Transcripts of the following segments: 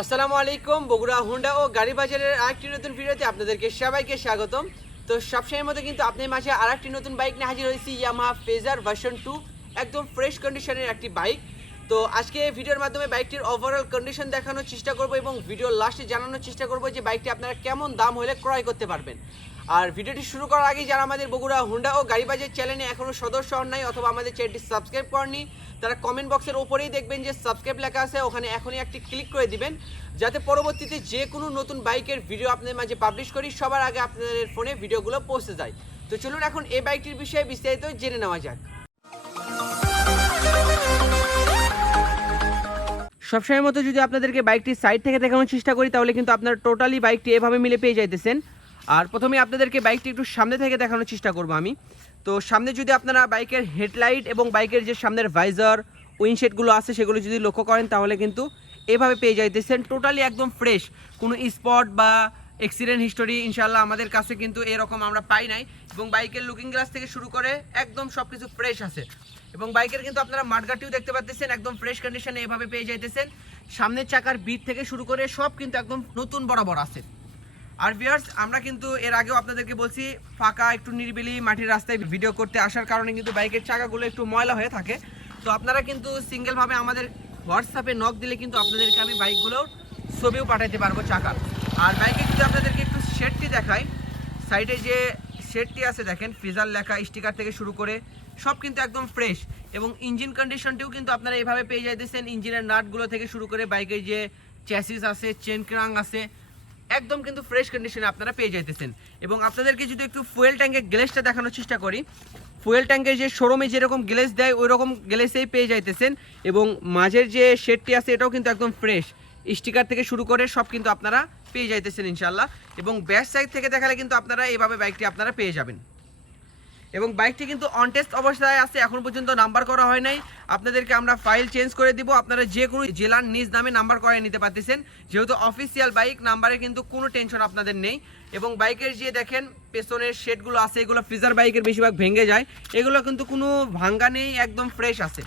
আসসালামু আলাইকুম, বগুড়া, হুন্ডা ও গাড়ি বাজারের আরেকটি নতুন ভিডিওতে আপনাদেরকে সবাইকে স্বাগতম। তো সবসময়ের মধ্যে কিন্তু আপনার মাঝে আরেকটি নতুন বাইক নিয়ে হাজির হয়েছি ইয়ামাহা ফেজার ভার্সন টু একদম ফ্রেশ কন্ডিশনের একটি বাইক তো আজকে এই ভিডিওর মাধ্যমে বাইকটির ওভারঅল কন্ডিশন দেখানোর চেষ্টা করব এবং ভিডিওর লাস্টে জানানোর চেষ্টা করব যে বাইকটি আপনারা কেমন দাম হলে ক্রয় করতে পারবেন। আর ভিডিওটি শুরু করার আগে যারা আমাদের বগুড়া, হুন্ডা ও গাড়ি বাজার চ্যানেলে এখনও সদস্য হন নাই অথবা আমাদের চ্যানেলটি সাবস্ক্রাইব করেনি তারা কমেন্ট বক্সের ওপরেই দেখবেন যে সাবস্ক্রাইব লেখা আছে, ওখানে এখনই একটি ক্লিক করে দিবেন, যাতে পরবর্তীতে যে কোনো নতুন বাইকের ভিডিও আপনাদের মাঝে পাবলিশ করি, সবার আগে আপনাদের ফোনে ভিডিওগুলো পৌঁছে যায়। তো চলুন এখন এই বাইকটির বিষয়ে বিস্তারিত জেনে নেওয়া যাক। সবসময় মতো যদি আপনাদেরকে বাইকটি সাইড থেকে দেখানোর চেষ্টা করি, তাহলে কিন্তু আপনারা টোটালি বাইকটি এভাবে মিলে পেয়ে যাইতেছেন। আর প্রথমে আপনাদেরকে বাইকটি একটু সামনে থেকে দেখানোর চেষ্টা করব আমি। তো সামনে যদি আপনারা বাইকের হেডলাইট এবং বাইকের যে সামনের ভাইজার উইনশেডগুলো আছে, সেগুলো যদি লক্ষ্য করেন, তাহলে কিন্তু এভাবে পেয়ে যাইতেছেন। টোটালি একদম ফ্রেশ কোনো স্পট বা অ্যাক্সিডেন্ট হিস্টোরি ইনশাল্লাহ আমাদের কাছে কিন্তু এরকম আমরা পাই নাই। এবং বাইকের লুকিং গ্লাস থেকে শুরু করে একদম সব কিছু ফ্রেশ আছে। এবং বাইকের কিন্তু আপনারা মাঠগাটিও দেখতে পাচ্ছেন একদম ফ্রেশ কন্ডিশনে এভাবে পেয়ে যাইতেছেন। সামনের চাকার বিট থেকে শুরু করে সব কিন্তু একদম নতুন বরাবর আছে। আর ভিউয়ার্স আমরা কিন্তু এর আগেও আপনাদেরকে বলছি, ফাঁকা, একটু নিরিবিলি মাটির রাস্তায় ভিডিও করতে আসার কারণে কিন্তু বাইকের চাকাগুলো একটু ময়লা হয়ে থাকে। তো আপনারা কিন্তু সিঙ্গেলভাবে আমাদের হোয়াটসঅ্যাপে নক দিলে কিন্তু আপনাদেরকে আমি বাইকগুলোর ছবিও পাঠাতে পারব চাকার আর বাইকে যদি আপনাদেরকে একটু শেডটি দেখাই সাইডে যে শেডটি আছে দেখেন ফ্রিজার লেখা স্টিকার থেকে শুরু করে সব কিন্তু একদম ফ্রেশ এবং ইঞ্জিন কন্ডিশনটিও কিন্তু আপনারা এইভাবে পেয়ে যাইতেছেন। ইঞ্জিনের নাটগুলো থেকে শুরু করে বাইকের যে চ্যাসিস আছে চেন ক্রাং আছে, একদম কিন্তু ফ্রেশ কন্ডিশনে আপনারা পেয়ে যাইতেছেন। এবং আপনাদেরকে যদি একটু ফুয়েল ট্যাঙ্কের গ্লেসটা দেখানোর চেষ্টা করি ফুয়েল ট্যাঙ্কের যে শোরুমে যেরকম গ্লেস দেয় ওই রকম গ্লেসেই পেয়ে যাইতেছেন এবং মাঝের যে শেডটি আছে, এটাও কিন্তু একদম ফ্রেশ স্টিকার থেকে শুরু করে সব কিন্তু আপনারা পেয়ে যাইতেছেন ইনশাল্লাহ এবং ব্যাক সাইড থেকে দেখালে কিন্তু আপনারা এইভাবে বাইকটি আপনারা পেয়ে যাবেন। এবং বাইকটি কিন্তু অন টেস্ট অবস্থায় আছে, এখন পর্যন্ত নাম্বার করা হয় নাই। আপনাদেরকে আমরা ফাইল চেঞ্জ করে দিব, আপনারা যে কোনো জেলার নিজ নামে নাম্বার করে নিতে পারতেছেন। যেহেতু অফিসিয়াল বাইক নাম্বারে কিন্তু কোনো টেনশন আপনাদের নেই। এবং বাইকের যে দেখেন, পেছনের শেডগুলো আছে, এগুলো ফ্রিজার বাইকের বেশিরভাগ ভেঙে যায়। এগুলো কিন্তু কোনো ভাঙ্গা নেই, একদম ফ্রেশ আছে।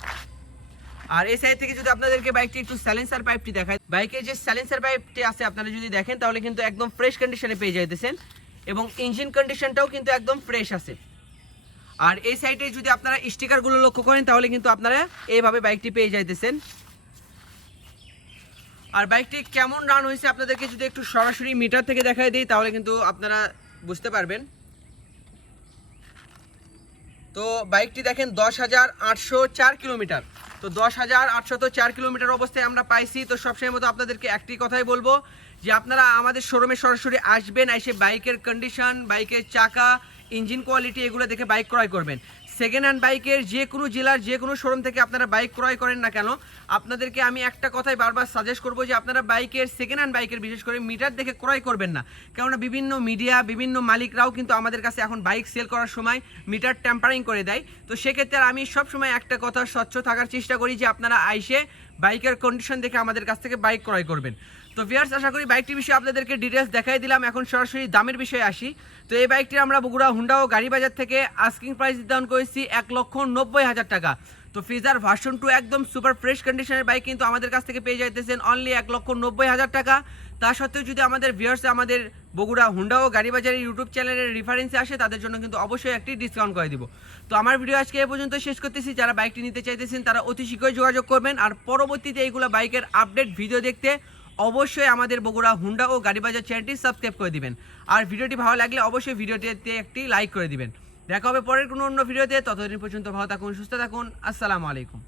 আর এই সাইড থেকে যদি আপনাদেরকে বাইকটি একটু স্যালেন্সার পাইপটি দেখায় বাইকের যে স্যালেন্সার পাইপটি আছে আপনারা যদি দেখেন, তাহলে কিন্তু একদম ফ্রেশ কন্ডিশনে পেয়ে যাইতেছেন এবং ইঞ্জিন কন্ডিশনটাও কিন্তু একদম ফ্রেশ আছে। আর এই সাইডে যদি আপনারা স্টিকারগুলো লক্ষ্য করেন, তাহলে কিন্তু আপনারা এইভাবে বাইকটি পেয়ে যাইতেছেন। আর বাইকটি কেমন রান হয়েছে আপনাদেরকে যদি একটু সরাসরি মিটার থেকে দেখাই দিই, তাহলে কিন্তু আপনারা বুঝতে পারবেন। তো বাইকটি দেখেন দশ হাজার আটশো চার কিলোমিটার। তো দশ হাজার আটশত চার কিলোমিটার অবস্থায় আমরা পাইছি। তো সবসময় মতো আপনাদেরকে একটি কথাই বলব যে আপনারা আমাদের শোরুমে সরাসরি আসবেন, এসে বাইকের কন্ডিশন বাইকের চাকা ইঞ্জিন কোয়ালিটি এগুলো দেখে বাইক ক্রয় করবেন। সেকেন্ড হ্যান্ড বাইকের যে কোনো জেলার যে কোনো শোরুম থেকে আপনারা বাইক ক্রয় করেন না কেন, আপনাদেরকে আমি একটা কথাই বারবার সাজেস্ট করব যে আপনারা বাইকের সেকেন্ড হ্যান্ড বাইকের বিশেষ করে মিটার দেখে ক্রয় করবেন না। কেননা বিভিন্ন মিডিয়া বিভিন্ন মালিকরাও কিন্তু আমাদের কাছে এখন বাইক সেল করার সময় মিটার ট্যাম্পারিং করে দেয়। তো সেক্ষেত্রে আমি সবসময় একটা কথা স্বচ্ছ থাকার চেষ্টা করি যে আপনারা আইসে বাইকের কন্ডিশন দেখে আমাদের কাছ থেকে বাইক ক্রয় করবেন। তো ভিয়ার্স আশা করি বাইকটির বিষয়ে আপনাদেরকে ডিটেলস দেখাই দিলাম। এখন সরাসরি দামের বিষয়ে আসি। তো এই বাইকটি আমরা বগুড়া হুন্ডা ও গাড়ি বাজার থেকে আস্কিং প্রাইস নির্ধারণ করেছি এক লক্ষ নব্বই হাজার টাকা। তো ফিজার ভার্সন টু একদম সুপার ফ্রেশ কন্ডিশনের বাইক কিন্তু আমাদের কাছ থেকে পেয়ে যাইতেছেন অনলি এক লক্ষ নব্বই হাজার টাকা। তা সত্ত্বেও যদি আমাদের ভিউয়ার্স আমাদের বগুড়া হুন্ডা ও গাড়ি বাজারের ইউটিউব চ্যানেলের রেফারেন্সে আসে, তাদের জন্য কিন্তু অবশ্যই একটি ডিসকাউন্ট করে দিব। তো আমার ভিডিও আজকে এ পর্যন্ত শেষ করতেছি। যারা বাইকটি নিতে চাইতেছেন, তারা অতি শীঘ্রই যোগাযোগ করবেন। আর পরবর্তীতে এইগুলো বাইকের আপডেট ভিডিও দেখতে অবশ্যই আমাদের বগুড়া, হুন্ডা ও গাড়িবাজার চ্যানেলটি সাবস্ক্রাইব করে দিবেন। আর ভিডিওটি ভালো লাগলে অবশ্যই ভিডিওটিতে একটি লাইক করে দিবেন। দেখা হবে পরের কোনো অন্য ভিডিওতে। ততদিন পর্যন্ত ভালো থাকুন, সুস্থ থাকুন। আসসালামু আলাইকুম।